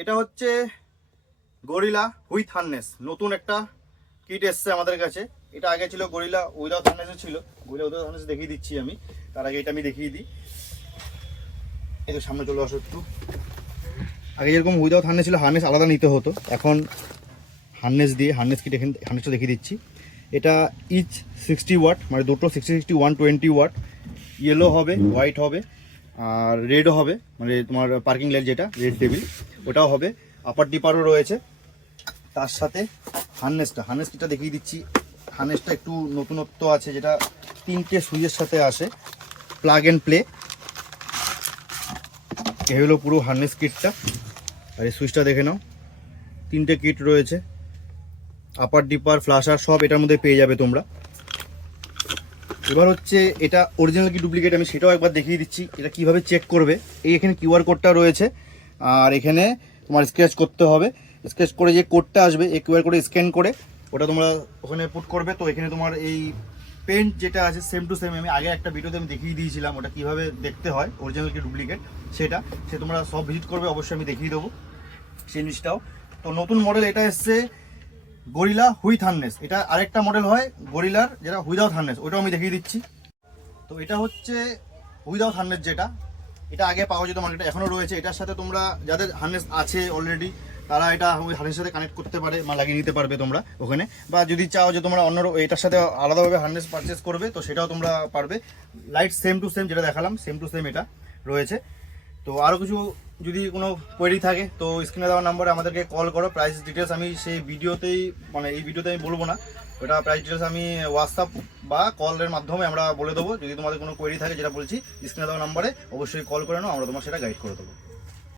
এটা হচ্ছে gorilla with harness, নতুন একটা কিট এসছে আমাদের কাছে। এটা আগে ছিল গরিলা উইদাউট হার্নেসও ছিল। গরিলা উইদাউট হার্নেস দেখিয়ে দিচ্ছি আমি, তার আগে এটা আমি দেখিয়ে দিই। এই তো সামনে চলে আসো একটু। আগে যেরকম উইদাউট হার্নেস ছিল, হার্নেস আলাদা নিতে হতো, এখন হার্নেস দিয়ে হার্নেস কিট এখানে হার্নেসটা দেখিয়ে দিচ্ছি। এটা ইচ 60 ওয়াট, মানে দুটো 60 120 ওয়াট। ইয়েলো হবে, হোয়াইট হবে, আর রেডও হবে, মানে তোমার পার্কিং লাইট যেটা রেড টেবিল ওটাও হবে। আপার ডিপারও রয়েছে। তার সাথে হার্নেস কিটটা দেখিয়ে দিচ্ছি। হার্নেসটা একটু নতুনত্ব আছে, যেটা 3টে সুইচের সাথে আসে, প্লাগ অ্যান্ড প্লে। এ হলো পুরো হার্নেস কিটটা। আর এই সুইচটা দেখে নাও, 3টে কিট রয়েছে, আপার ডিপার ফ্লাশার সব এটার মধ্যে পেয়ে যাবে তোমরা। এবার হচ্ছে এটা অরিজিনাল কি ডুপ্লিকেট আমি সেটাও একবার দেখিয়ে দিচ্ছি। এটা কিভাবে চেক করবে, এই এখানে কিউআর কোডটা রয়েছে, আর এখানে তোমার স্ক্র্যাচ করতে হবে। স্ক্র্যাচ করে যে কোডটা আসবে, এই কিউআর কোডে স্ক্যান করে ওটা তোমরা ওখানে পুট করবে। তো এখানে তোমার এই পেন্ট যেটা আছে সেম টু সেম, আমি আগে একটা ভিডিওতে আমি দেখিয়ে দিয়েছিলাম ওটা কিভাবে দেখতে হয় অরিজিনাল কি ডুপ্লিকেট, সে তোমরা সব ভিজিট করবে, অবশ্যই আমি দেখিয়ে দেবো সেই জিনিসটাও। তো নতুন মডেল এটা এসছে গরিলা উইথ হার্নেস। এটা আরেকটা মডেল হয় গরিলার যেটা উইদাউট হার্নেস, ওইটাও আমি দেখিয়ে দিচ্ছি। তো এটা হচ্ছে উইদাউট হার্নেস যেটা, এটা আগে পাওয়া যেত মার্কেটে, এখনও রয়েছে। এটার সাথে তোমরা যাদের হার্নেস আছে অলরেডি, তারা এটা ওই হার্নেসের সাথে কানেক্ট করতে পারে, লাগিয়ে নিতে পারবে তোমরা ওখানে। বা যদি চাও যে তোমরা অন্য এটার সাথে আলাদাভাবে হার্নেস পারচেস করবে, তো সেটাও তোমরা পারবে। লাইট সেম টু সেম যেটা দেখালাম, সেম টু সেম এটা রয়েছে। তো আরও কিছু যদি কোনো কোয়েরি থাকে তো স্ক্রিনে দেওয়া নাম্বারে আমাদেরকে কল করো। প্রাইস ডিটেলস আমি সেই ভিডিওতেই, মানে এই ভিডিওতে আমি বলবো না, ওটা প্রাইস ডিটেলস আমি হোয়াটসঅ্যাপ বা কলের মাধ্যমে আমরা বলে দেবো। যদি তোমাদের কোনো কোয়েরি থাকে, যেটা বলছি স্ক্রিনে দেওয়া নাম্বারে অবশ্যই কল করে নাও, আমরা তোমার সেটা গাইড করে দেবো।